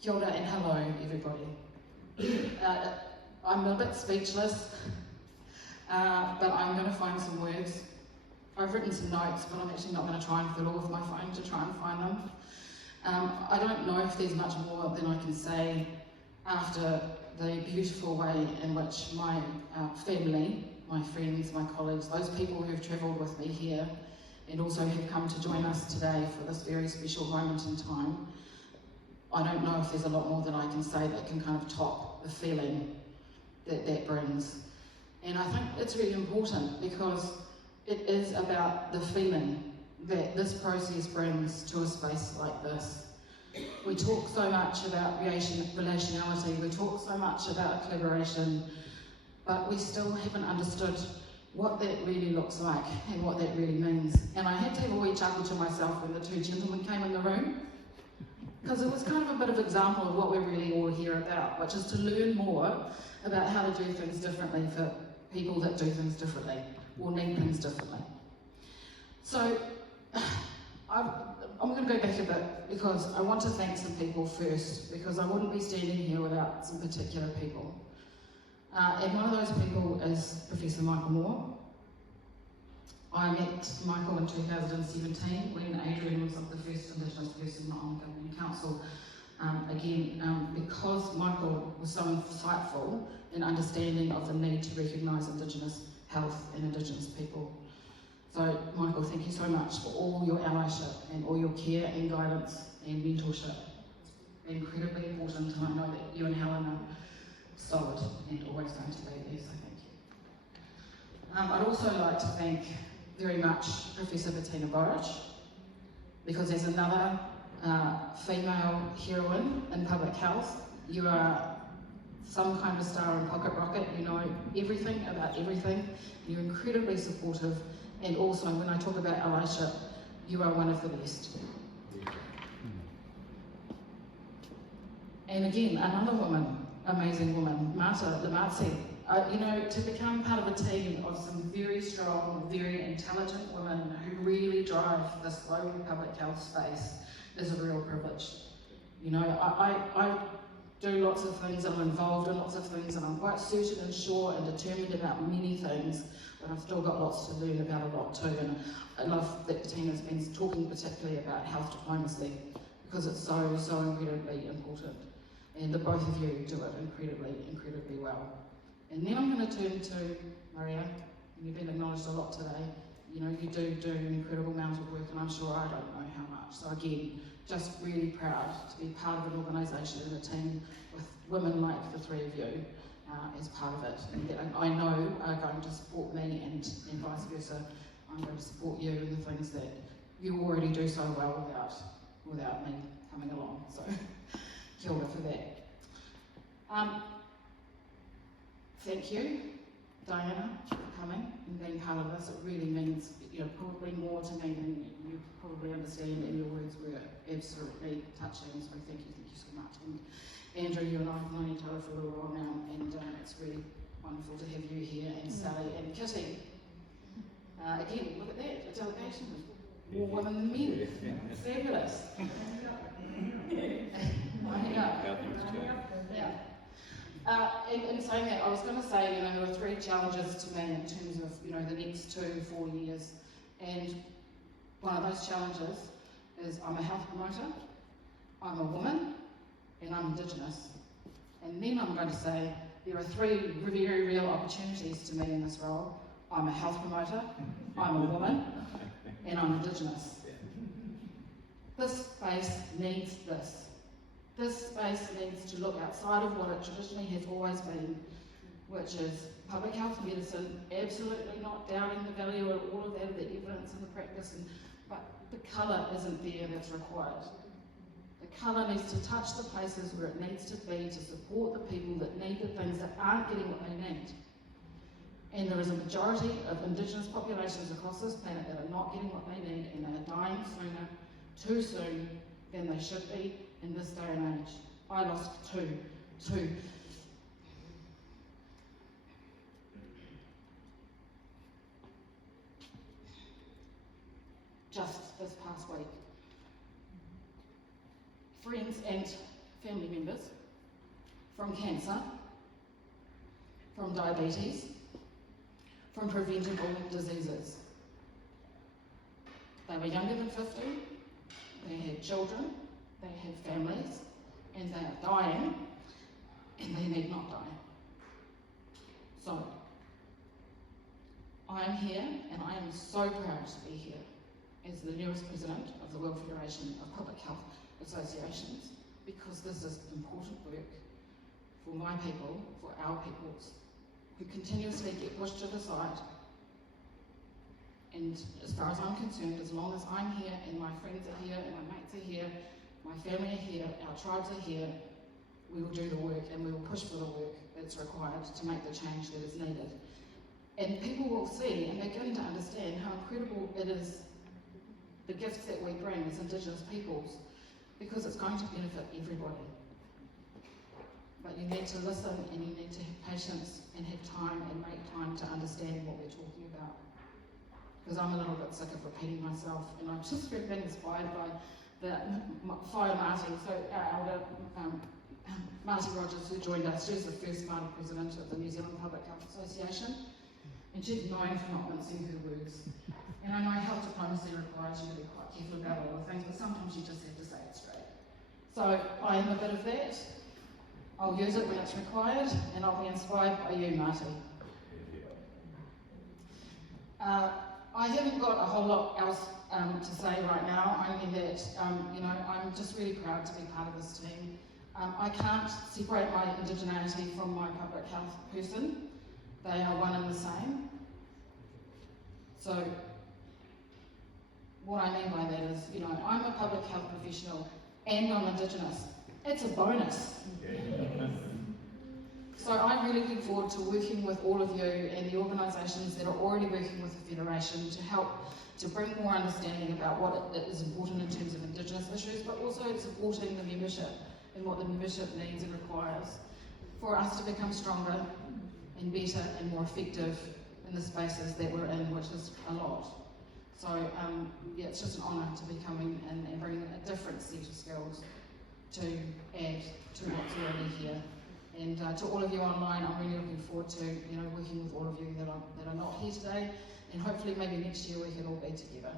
Kia ora and hello, everybody. I'm a bit speechless, but I'm going to find some words. I've written some notes, but I'm actually not going to try and fiddle with my phone to try and find them. I don't know if there's much more than I can say after the beautiful way in which my family, my friends, my colleagues, those people who have travelled with me here and also have come to join us today for this very special moment in time. I don't know if there's a lot more that I can say that can kind of top the feeling that that brings. And I think it's really important because it is about the feeling that this process brings to a space like this. We talk so much about relationality, we talk so much about collaboration, but we still haven't understood what that really looks like and what that really means. And I had to have a wee chuckle to myself when the two gentlemen came in the room, because it was kind of a bit of example of what we're really all here about, which is to learn more about how to do things differently for people that do things differently or need things differently. So I'm going to go back a bit because I want to thank some people first, because I wouldn't be standing here without some particular people. And one of those people is Professor Michael Moore. I met Michael in 2017 when Adrian was the first Indigenous person on the Governing Council. Because Michael was so insightful in understanding of the need to recognise Indigenous health and Indigenous people. So Michael, thank you so much for all your allyship and all your care and guidance and mentorship. It's incredibly important, and I know that you and Helen are solid and always going to be there, so thank you. I'd also like to thank very much Professor Bettina Borich, because as another female heroine in public health, you are some kind of star in Pocket Rocket. You know everything about everything. You're incredibly supportive, and also when I talk about allyship, you are one of the best. And again, another woman, amazing woman, Marta Lamatsi. To become part of a team of some very strong, very intelligent women who really drive this global public health space is a real privilege. I do lots of things, and I'm involved in lots of things, and I'm quite certain and sure and determined about many things, but I've still got lots to learn about a lot too. And I love that Bettina's been talking particularly about health diplomacy, because it's so incredibly important. And the both of you do it incredibly well. And then I'm going to turn to Maria. You've been acknowledged a lot today. You do an incredible amount of work, and I'm sure I don't know how much. So again, just really proud to be part of an organisation and a team with women like the three of you as part of it. And that I know are going to support me and vice versa. I'm going to support you in the things that you already do so well without me coming along. So kia ora for that. Thank you, Diana, for coming and being part of this. It really means, probably more to me than you probably understand, and your words were absolutely touching, so thank you so much. And Andrew, you and I have known each other for a little while now, and it's really wonderful to have you here, and Sally and Kitty. Again, look at that, a delegation with more women than men. Fabulous. Yeah. In saying that, I was going to say, there were three challenges to me in terms of, the next 2-4 years. And one of those challenges is I'm a health promoter, I'm a woman, and I'm Indigenous. And then I'm going to say there are three very real opportunities to me in this role. I'm a health promoter, I'm a woman, and I'm Indigenous. This space needs this. This space needs to look outside of what it traditionally has always been, which is public health medicine, absolutely not doubting the value of all of that, the evidence and the practice, but the colour isn't there that's required. The colour needs to touch the places where it needs to be to support the people that need the things that aren't getting what they need. And there is a majority of Indigenous populations across this planet that are not getting what they need, and they are dying too soon than they should be in this day and age. I lost two. Just this past week. Friends and family members from cancer, from diabetes, from preventable diseases. They were younger than 50, they had children, they had families, and they are dying, and they need not die. So, I am here, and I am so proud to be here as the newest president of the World Federation of Public Health Associations, because this is important work for my people, for our peoples, who continuously get pushed to the side. And as far as I'm concerned, as long as I'm here and my friends are here and my mates are here, my family are here, our tribes are here, we will do the work and we will push for the work that's required to make the change that is needed. And people will see and they're going to understand how incredible it is, the gifts that we bring as Indigenous peoples, because it's going to benefit everybody. But you need to listen and you need to have patience and have time and make time to understand what we're talking about. Because I'm a little bit sick of repeating myself, and I've just been inspired by the Whaia Marty, so our elder Marty Rogers, who joined us. She's the first Māori president of the New Zealand Public Health Association, and she's known for not mincing her words. And I know health diplomacy requires you to be quite careful about all the things, but sometimes you just have to say it straight. So I am a bit of that. I'll use it when it's required, and I'll be inspired by you, Marty. I haven't got a whole lot else to say right now, only that I'm just really proud to be part of this team. I can't separate my indigeneity from my public health person. They are one and the same. So what I mean by that is, I'm a public health professional and I'm Indigenous. It's a bonus. So I'm really looking forward to working with all of you and the organisations that are already working with the Federation to help to bring more understanding about what is important in terms of Indigenous issues, but also supporting the membership and what the membership needs and requires for us to become stronger and better and more effective in the spaces that we're in, which is a lot. So it's just an honour to be coming and bringing a different set of skills to add to what's already here. And to all of you online, I'm really looking forward to working with all of you that are not here today, and hopefully maybe next year we can all be together.